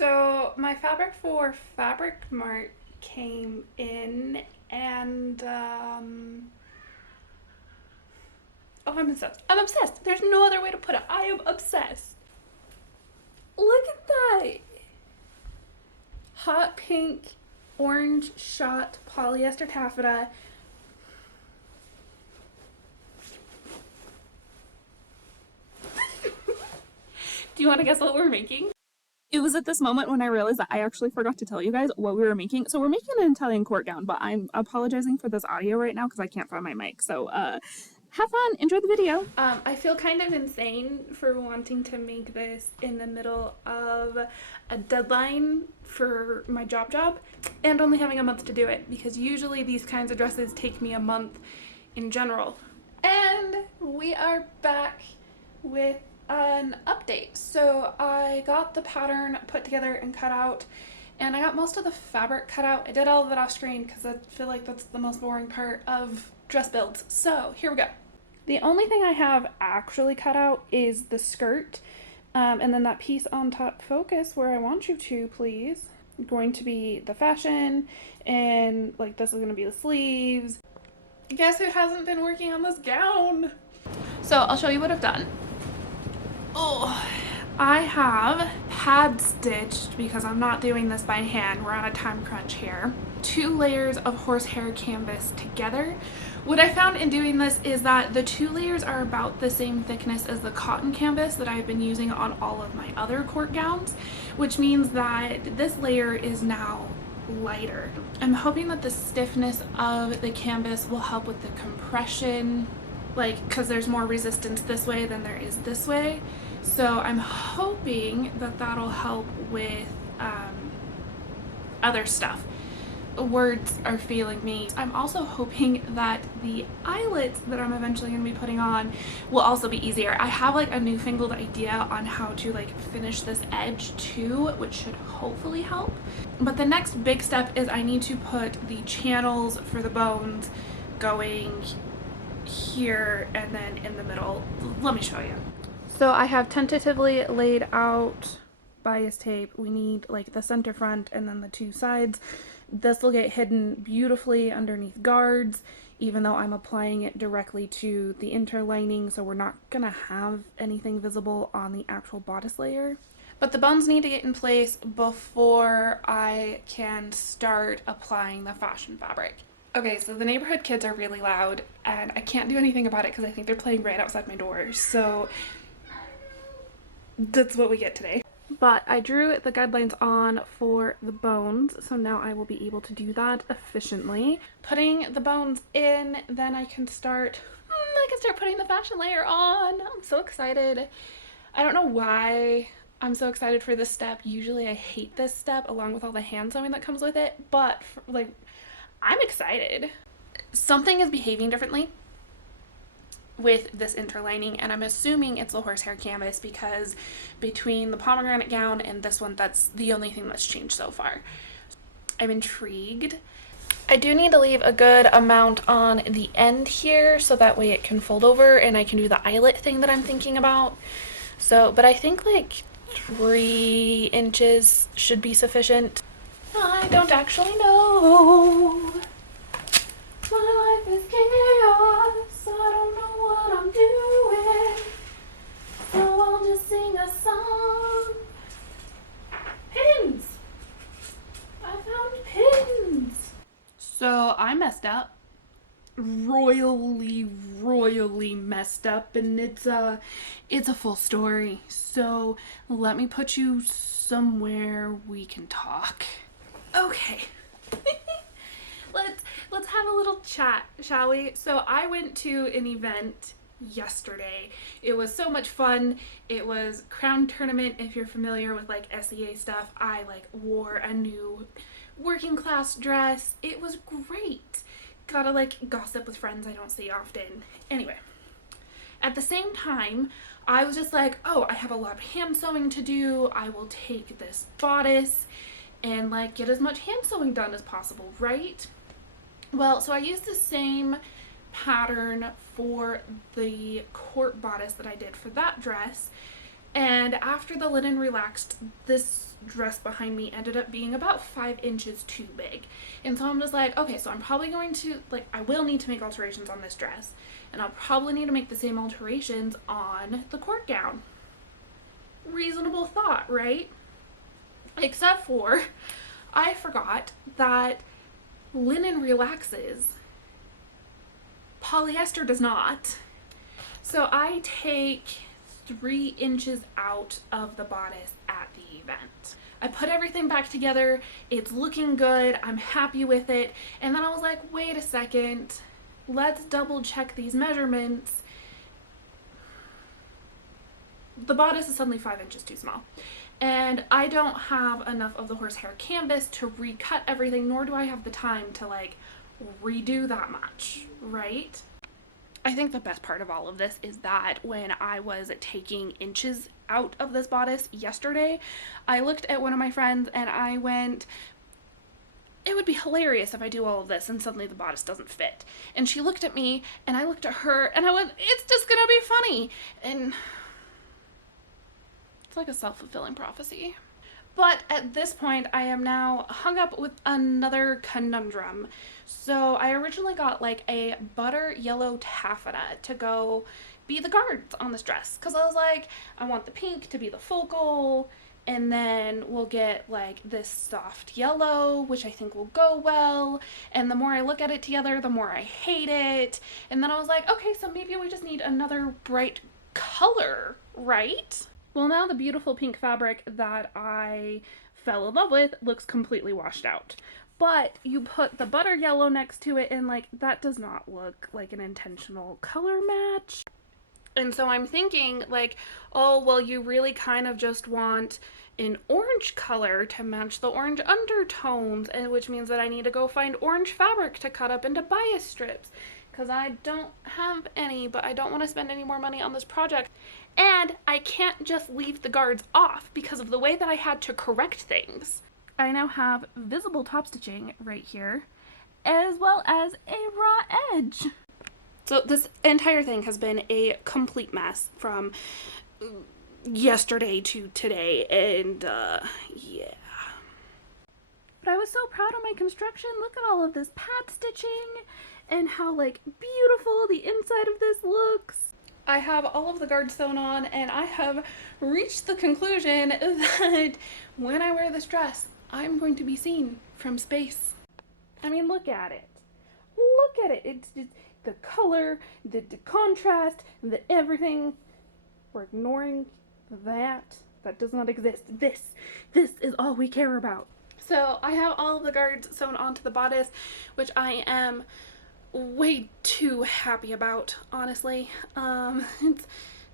So my fabric for Fabric Mart came in and oh, I'm obsessed. I'm obsessed. There's no other way to put it. I am obsessed. Look at that. Hot pink, orange shot polyester taffeta. Do you want to guess what we're making? It was at this moment when I realized that I actually forgot to tell you guys what we were making. So we're making an Italian court gown, but I'm apologizing for this audio right now because I can't find my mic. So have fun, enjoy the video. I feel kind of insane for wanting to make this in the middle of a deadline for my job and only having a month to do it, because usually these kinds of dresses take me a month in general. And we are back with an update. So I got the pattern put together and cut out, and I got most of the fabric cut out. I did all of it off screen because I feel like that's the most boring part of dress builds. So here we go. The only thing I have actually cut out is the skirt, and then that piece on top, focus where I want you to, please, going to be the fashion, and like this is going to be the sleeves. Guess who hasn't been working on this gown? So I'll show you what I've done. Oh, I have pad stitched, because I'm not doing this by hand, we're on a time crunch here, 2 layers of horsehair canvas together. What I found in doing this is that the 2 layers are about the same thickness as the cotton canvas that I've been using on all of my other court gowns, which means that this layer is now lighter. I'm hoping that the stiffness of the canvas will help with the compression, like, because there's more resistance this way than there is this way. So I'm hoping that that'll help with other stuff. Words are failing me. I'm also hoping that the eyelets that I'm eventually going to be putting on will also be easier. I have like a newfangled idea on how to like finish this edge too, which should hopefully help. But the next big step is I need to put the channels for the bones going here and then in the middle. Let me show you. So I have tentatively laid out bias tape. We need like the center front and then the 2 sides. This will get hidden beautifully underneath guards, even though I'm applying it directly to the interlining, so we're not gonna have anything visible on the actual bodice layer. But the bones need to get in place before I can start applying the fashion fabric. Okay, so the neighborhood kids are really loud, and I can't do anything about it because I think they're playing right outside my door, so that's what we get today. But I drew the guidelines on for the bones, so now I will be able to do that efficiently. Putting the bones in, then I can start putting the fashion layer on. I'm so excited. I don't know why I'm so excited for this step. Usually I hate this step along with all the hand sewing that comes with it, but I'm excited. Something is behaving differently with this interlining, and I'm assuming it's the horsehair canvas because between the pomegranate gown and this one, that's the only thing that's changed so far. I'm intrigued. I do need to leave a good amount on the end here so that way it can fold over and I can do the eyelet thing that I'm thinking about. So, but I think like 3 inches should be sufficient. I don't actually know. My life is chaos, I don't know what I'm doing, so I'll just sing a song. Pins! I found pins! So I messed up. Royally messed up, and it's a full story. So let me put you somewhere we can talk. Okay. Let's have a little chat, shall we? So I went to an event yesterday. It was so much fun. It was Crown Tournament, if you're familiar with like SEA stuff. I like wore a new working class dress. It was great. Gotta like gossip with friends I don't see often. Anyway, at the same time, I was just like, oh, I have a lot of hand sewing to do. I will take this bodice and like get as much hand sewing done as possible, right? Well, so I used the same pattern for the court bodice that I did for that dress, and after the linen relaxed, this dress behind me ended up being about 5 inches too big. And so I'm just like, okay, so I'm probably going to, like, I will need to make alterations on this dress, and I'll probably need to make the same alterations on the court gown. Reasonable thought, right? Except for I forgot that linen relaxes, polyester does not. So I take 3 inches out of the bodice at the event. I put everything back together, it's looking good, I'm happy with it, and then I was like, wait a second, let's double check these measurements. The bodice is suddenly 5 inches too small, and I don't have enough of the horsehair canvas to recut everything, nor do I have the time to like redo that much, right? I think the best part of all of this is that when I was taking inches out of this bodice yesterday, I looked at one of my friends and I went, it would be hilarious if I do all of this and suddenly the bodice doesn't fit. And she looked at me and I looked at her and I went, it's just gonna be funny. And it's like a self-fulfilling prophecy. But at this point, I am now hung up with another conundrum. So I originally got like a butter yellow taffeta to go be the guards on this dress. Because I was like, I want the pink to be the focal, and then we'll get like this soft yellow, which I think will go well. And the more I look at it together, the more I hate it. And then I was like, okay, so maybe we just need another bright color, right? Well, now the beautiful pink fabric that I fell in love with looks completely washed out. But you put the butter yellow next to it and like that does not look like an intentional color match. And so I'm thinking like, oh, well, you really kind of just want an orange color to match the orange undertones, and which means that I need to go find orange fabric to cut up into bias strips. Because I don't have any, but I don't want to spend any more money on this project. And I can't just leave the guards off because of the way that I had to correct things. I now have visible top stitching right here, as well as a raw edge. So this entire thing has been a complete mess from yesterday to today, and yeah. But I was so proud of my construction. Look at all of this pad stitching and how like beautiful the inside of this looks. I have all of the guards sewn on, and I have reached the conclusion that when I wear this dress, I'm going to be seen from space. I mean, look at it. Look at it. It's just the color, the contrast, the everything. We're ignoring that. That does not exist. This is all we care about. So I have all of the guards sewn onto the bodice, which I am way too happy about, honestly. It's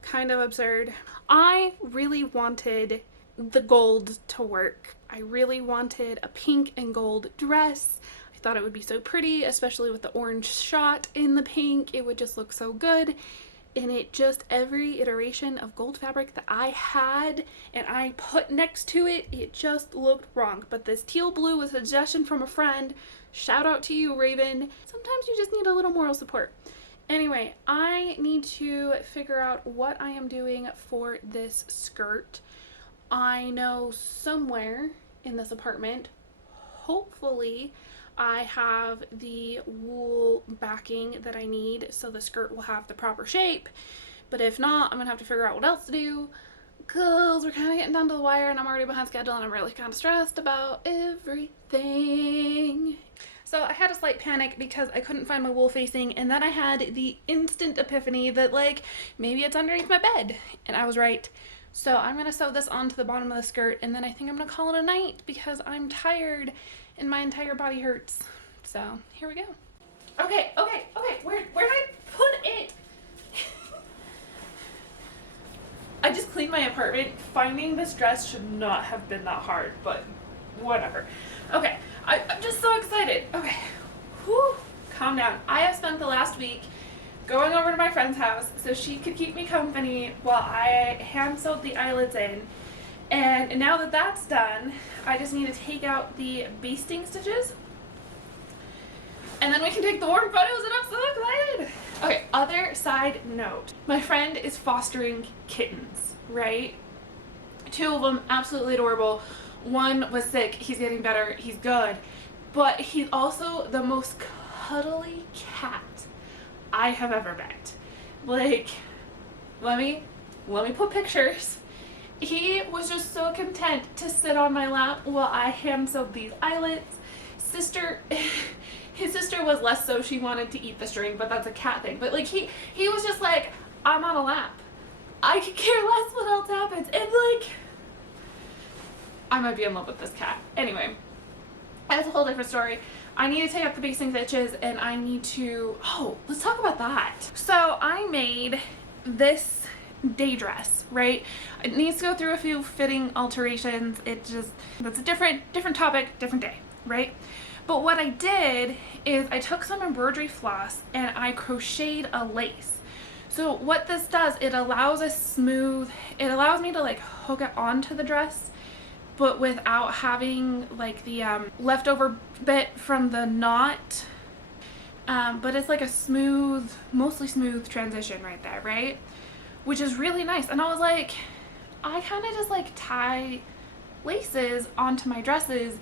kind of absurd. I really wanted the gold to work. I really wanted a pink and gold dress. I thought it would be so pretty, especially with the orange shot in the pink. It would just look so good. And it just, every iteration of gold fabric that I had and I put next to it, it just looked wrong. But this teal blue was a suggestion from a friend. Shout out to you, Raven. Sometimes you just need a little moral support. Anyway, I need to figure out what I am doing for this skirt. I know somewhere in this apartment, hopefully, I have the wool backing that I need so the skirt will have the proper shape. But if not, I'm gonna have to figure out what else to do, because we're kind of getting down to the wire and I'm already behind schedule and I'm really kind of stressed about everything. So I had a slight panic because I couldn't find my wool facing, and then I had the instant epiphany that like maybe it's underneath my bed, and I was right. So I'm gonna sew this onto the bottom of the skirt, and then I think I'm gonna call it a night because I'm tired and my entire body hurts. So here we go. Okay, where did I put it? I just cleaned my apartment. Finding this dress should not have been that hard, but whatever. Okay, I'm just so excited. Okay, whew, calm down. I have spent the last week going over to my friend's house so she could keep me company while I hand sewed the eyelets in. And now that that's done, I just need to take out the basting stitches, and then we can take the work photos, and I'm so excited. Okay, other side note. My friend is fostering kittens, right? 2 of them, absolutely adorable. One was sick, he's getting better, he's good, but he's also the most cuddly cat I have ever met. Like, let me put pictures. He was just so content to sit on my lap while I hand sewed these eyelets. His sister was less so, she wanted to eat the string, but that's a cat thing. But like he was just like, I'm on a lap. I could care less what else happens. And like, I might be in love with this cat. Anyway, that's a whole different story. I need to take out the basting stitches and I need to, let's talk about that. So I made this day dress, right? It needs to go through a few fitting alterations. That's a different topic, different day, right? But what I did is I took some embroidery floss and I crocheted a lace. So what this does, it allows me to like hook it onto the dress, but without having like the leftover bit from the knot. But it's like a mostly smooth transition right there, right? Which is really nice. And I was like, I kind of just like tie laces onto my dresses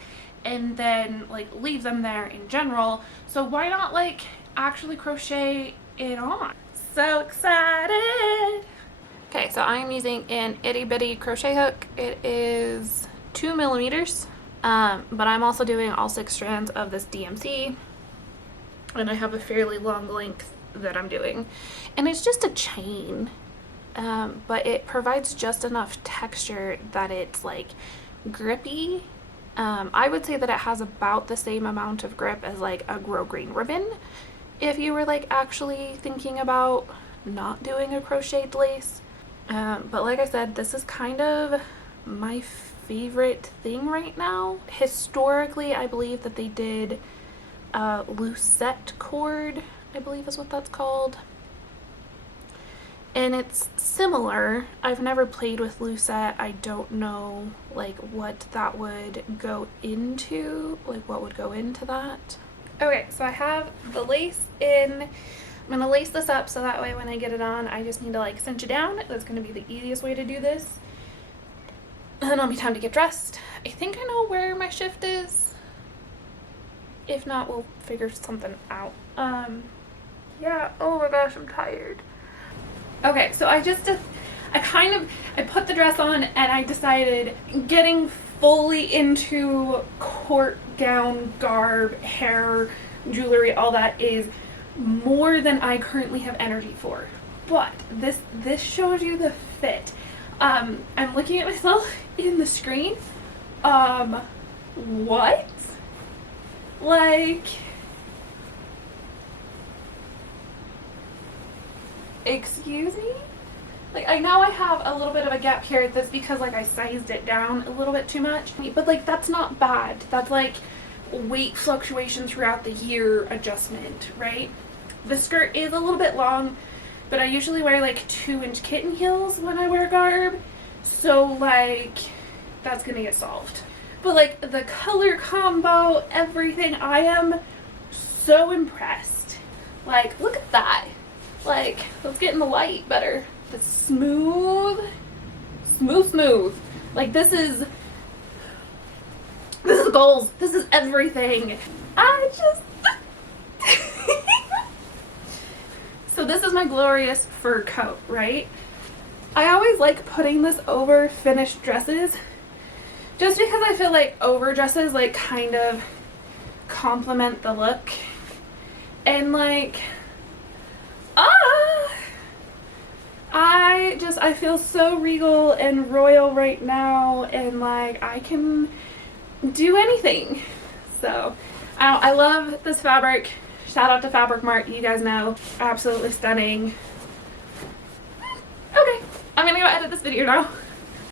and then like leave them there in general. So why not like actually crochet it on? So excited. Okay, so I'm using an itty bitty crochet hook. It is 2 millimeters, but I'm also doing all 6 strands of this DMC, and I have a fairly long length that I'm doing, and it's just a chain, but it provides just enough texture that it's like grippy. I would say that it has about the same amount of grip as like a grosgrain ribbon if you were like actually thinking about not doing a crocheted lace. But like I said, this is kind of my favorite thing right now. Historically, I believe that they did lucette cord, I believe is what that's called. And it's similar. I've never played with lucette. I don't know like what that would go into, like what would go into that. Okay, so I have the lace in. I'm gonna lace this up so that way when I get it on, I just need to like cinch it down. That's gonna be the easiest way to do this. And then it'll be time to get dressed. I think I know where my shift is. If not, we'll figure something out. Yeah, oh my gosh, I'm tired. Okay, so I put the dress on and I decided getting fully into court gown, garb, hair, jewelry, all that is more than I currently have energy for. But this shows you the fit. I'm looking at myself in the screen. What? Like, excuse me? Like, I know I have a little bit of a gap here. That's because like I sized it down a little bit too much. But like, that's not bad. That's like weight fluctuation throughout the year adjustment, right? The skirt is a little bit long, but I usually wear like 2-inch kitten heels when I wear garb. So like, that's gonna get solved. But like the color combo, everything, I am so impressed. Like, look at that. Like, let's get in the light better. The smooth. Like, this is goals. This is everything. So this is my glorious fur coat, right? I always like putting this over finished dresses just because I feel like over dresses like kind of complement the look. And like, I feel so regal and royal right now, and like I can do anything. So I love this fabric. Shout out to Fabric Mart, you guys know, absolutely stunning. Okay, I'm gonna go edit this video now.